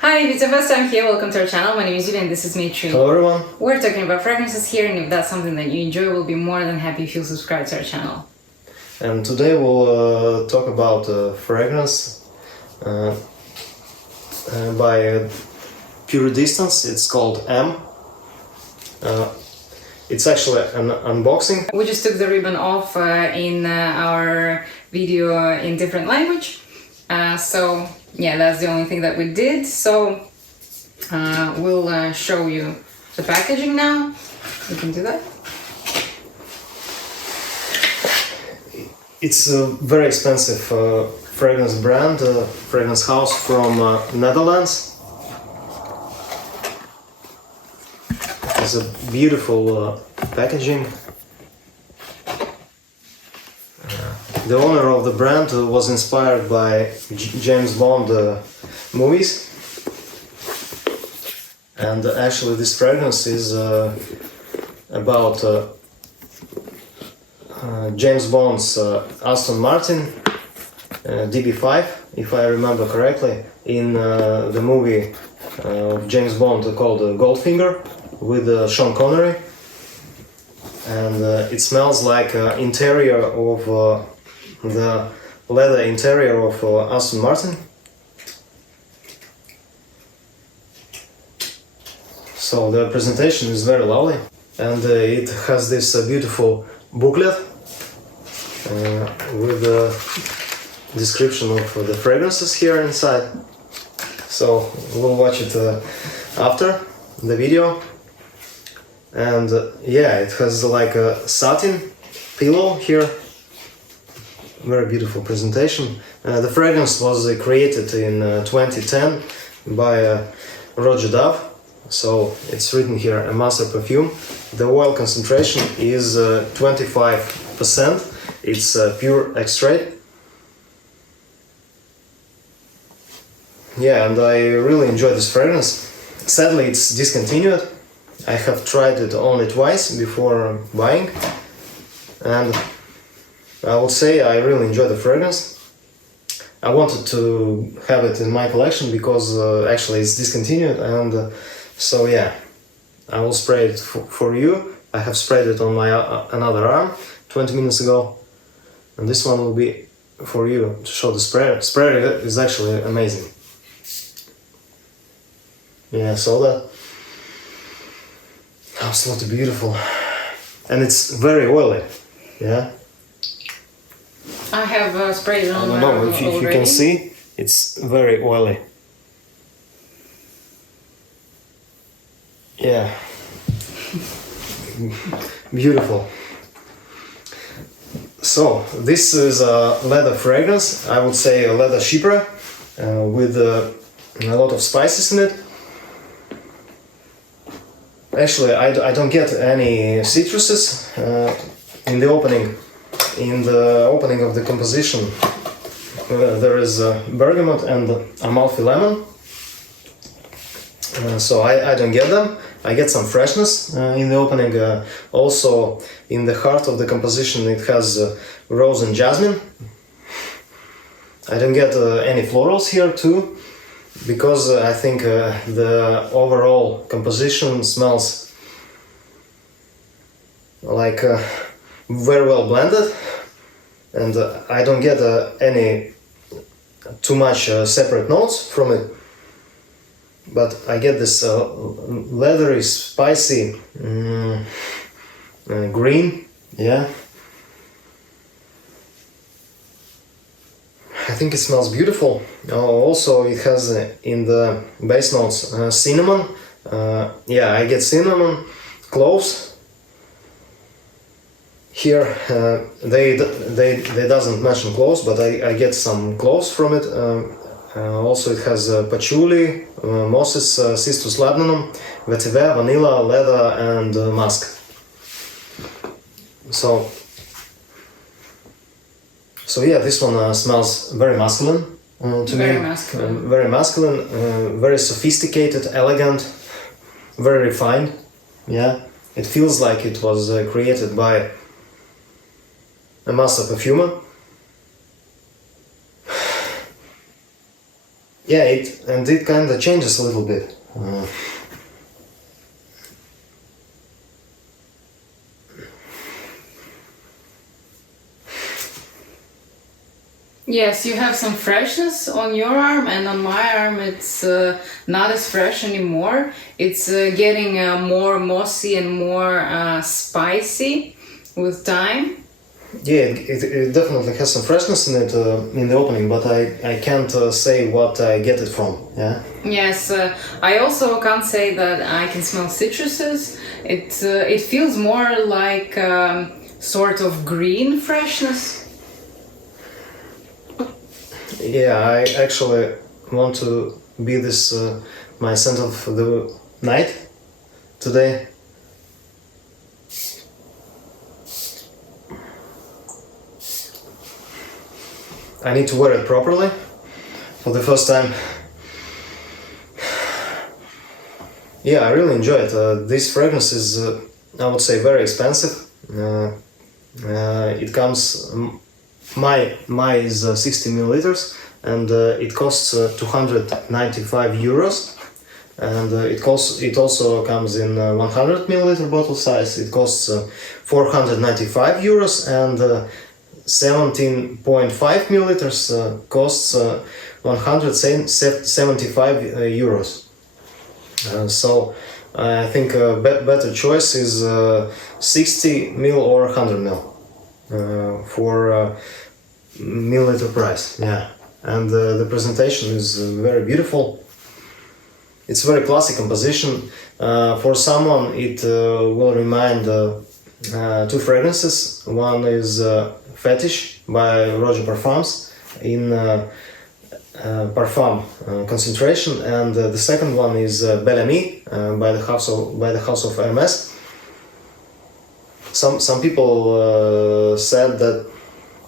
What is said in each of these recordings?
Hi, if it's your first time here, welcome to our channel. My name is Julia and this is Mitri. Hello everyone. We're talking about fragrances here, and if that's something that you enjoy, we'll be more than happy if you subscribe to our channel. And today we'll talk about fragrance by Puredistance. It's called M. It's actually an unboxing. We just took the ribbon off in our video in different language. So yeah, that's the only thing that we did. So we'll show you the packaging now. You can do that. It's a very expensive fragrance brand, fragrance house from Netherlands. It's a beautiful packaging. The owner of the brand was inspired by James Bond movies, and actually this fragrance is about James Bond's Aston Martin DB5, if I remember correctly, in the movie of James Bond called Goldfinger with Sean Connery, and it smells like interior of the leather interior of Aston Martin. So the presentation is very lovely, and it has this beautiful booklet with the description of the fragrances here inside. So we'll watch it after the video. And yeah, it has like a satin pillow here. Very beautiful presentation. The fragrance was created in 2010 by Roja. So it's written here, a master perfume. The oil concentration is 25%. It's pure extract. Yeah, and I really enjoy this fragrance. Sadly, it's discontinued. I have tried it only twice before buying, and I would say I really enjoy the fragrance. I wanted to have it in my collection because actually it's discontinued, and so yeah, I will spray it for you. I have sprayed it on my another arm 20 minutes ago, and this one will be for you to show the sprayer. Sprayer is actually amazing. Yeah, saw that. Absolutely beautiful, and it's very oily. Yeah. I have sprayed it on I don't know if you can see, it's very oily. Yeah. Beautiful. So this is a leather fragrance. I would say a leather chypre with a lot of spices in it. Actually, I don't get any citruses in the opening. In the opening of the composition, there is bergamot and Amalfi lemon. So I don't get them. I get some freshness in the opening. Also, in the heart of the composition, it has rose and jasmine. I don't get any florals here too, because I think the overall composition smells like very well blended, and I don't get any too much separate notes from it, but I get this leathery, spicy green. Yeah, I think it smells beautiful. Also, it has in the base notes cinnamon. Yeah, I get cinnamon, cloves. Here they doesn't mention cloves, but I get some cloves from it. Also, it has patchouli, mosses, cistus labdanum, vetiver, vanilla, leather, and musk. So yeah, this one smells very masculine to me. Masculine. Very masculine, very sophisticated, elegant, very refined. Yeah, it feels like it was created by a master perfumer. yeah, it kind of changes a little bit. Yes, you have some freshness on your arm, and on my arm it's not as fresh anymore. It's getting more mossy and more spicy with time. Yeah, it definitely has some freshness in it in the opening, but I can't say what I get it from. Yeah. Yes, I also can't say that I can smell citruses. It feels more like sort of green freshness. Yeah, I actually want to be this my scent of the night today. I need to wear it properly for the first time. Yeah, I really enjoy it. This fragrance is, I would say, very expensive. It comes. My is 60 milliliters, and it costs 295 euros. And it also comes in 100 milliliter bottle size. It costs 495 euros, and 17.5 milliliters costs 175 euros. So I think a better choice is 60 ml or 100 ml for milliliter price. Yeah, and the presentation is very beautiful. It's very classic composition. For someone, it will remind two fragrances. One is Fetish by Roja Parfums in Parfum concentration, and the second one is Bel Ami by the house of Hermes. Some people said that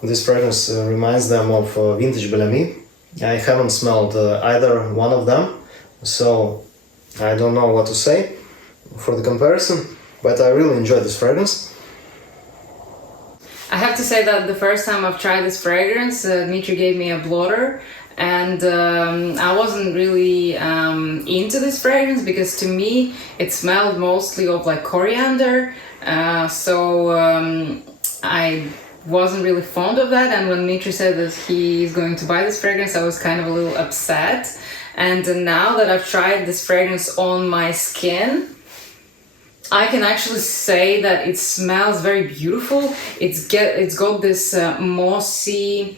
this fragrance reminds them of vintage Bel Ami. I haven't smelled either one of them, so I don't know what to say for the comparison, but I really enjoy this fragrance. I have to say that the first time I've tried this fragrance, Dmitry gave me a blotter, and I wasn't really into this fragrance because to me it smelled mostly of like coriander, so I wasn't really fond of that. And when Dmitry said that he's going to buy this fragrance, I was kind of a little upset. And now that I've tried this fragrance on my skin, I can actually say that it smells very beautiful. It's got this mossy,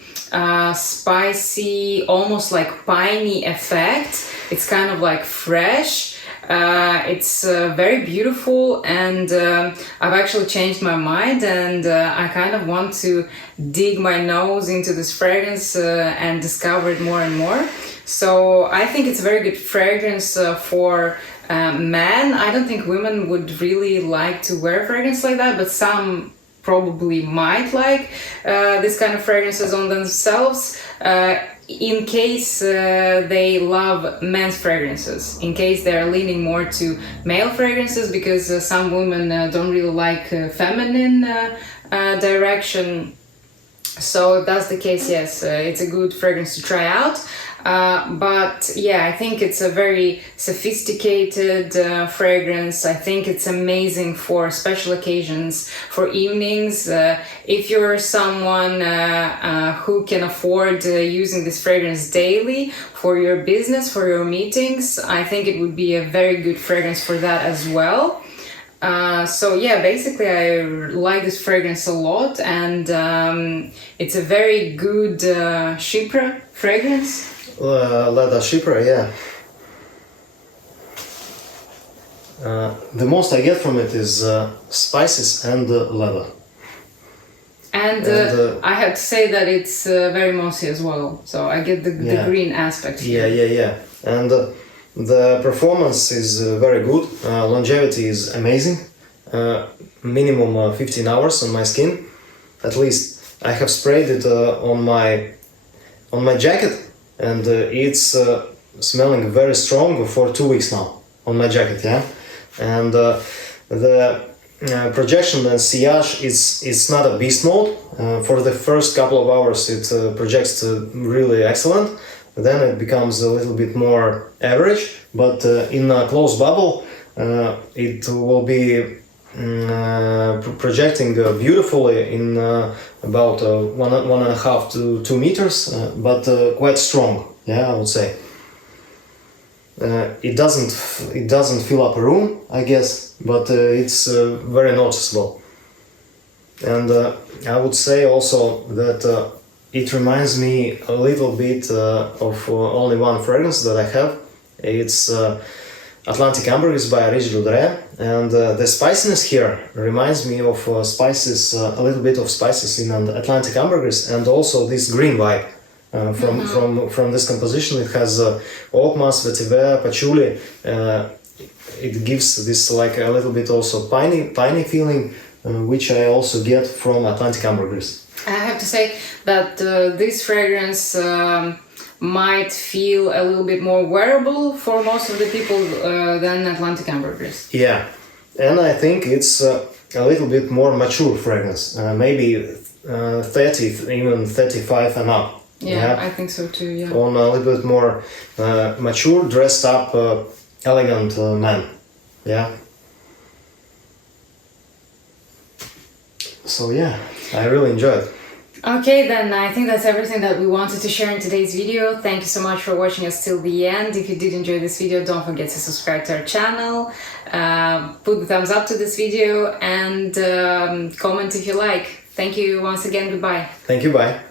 spicy, almost like piney effect. It's kind of like fresh. It's very beautiful, and I've actually changed my mind, and I kind of want to dig my nose into this fragrance and discover it more and more. So I think it's a very good fragrance for men. I don't think women would really like to wear fragrance like that, but some probably might like this kind of fragrances on themselves in case they love men's fragrances, in case they're leaning more to male fragrances, because some women don't really like feminine direction. So if that's the case, yes, it's a good fragrance to try out. But yeah, I think it's a very sophisticated fragrance. I think it's amazing for special occasions, for evenings. If you're someone who can afford using this fragrance daily for your business, for your meetings, I think it would be a very good fragrance for that as well. So yeah, basically I like this fragrance a lot, and it's a very good Chypre fragrance. Leather Chypre, yeah. The most I get from it is spices and leather. And I have to say that it's very mossy as well, so I get the green aspect here. Yeah. And the performance is very good. Longevity is amazing. Minimum 15 hours on my skin. At least I have sprayed it on my jacket, and it's smelling very strong for 2 weeks now on my jacket, yeah. And the projection and sillage is not a beast mode. For the first couple of hours it projects really excellent, then it becomes a little bit more average, but in a closed bubble it will be projecting beautifully in about 1.5 to 2 meters, but quite strong, yeah, I would say. It doesn't fill up a room, I guess, but it's very noticeable. And I would say also that it reminds me a little bit of only one fragrance that I have. It's Atlantic Ambergris by Original Dre, and the spiciness here reminds me of spices, a little bit of spices in Atlantic Ambergris, and also this green vibe from this composition. It has oak moss, vetiver, patchouli. It gives this like a little bit also piney feeling, which I also get from Atlantic Ambergris. I have to say that this fragrance might feel a little bit more wearable for most of the people than Atlantic Ambergris. Yeah, and I think it's a little bit more mature fragrance, maybe 30, even 35 and up. Yeah, I think so too, yeah. On a little bit more mature, dressed up, elegant man. Yeah. So yeah, I really enjoyed it. Okay, then I think that's everything that we wanted to share in today's video. Thank you so much for watching us till the end. If you did enjoy this video, don't forget to subscribe to our channel, put the thumbs up to this video, and comment if you like. Thank you once again. Goodbye. Thank you. Bye.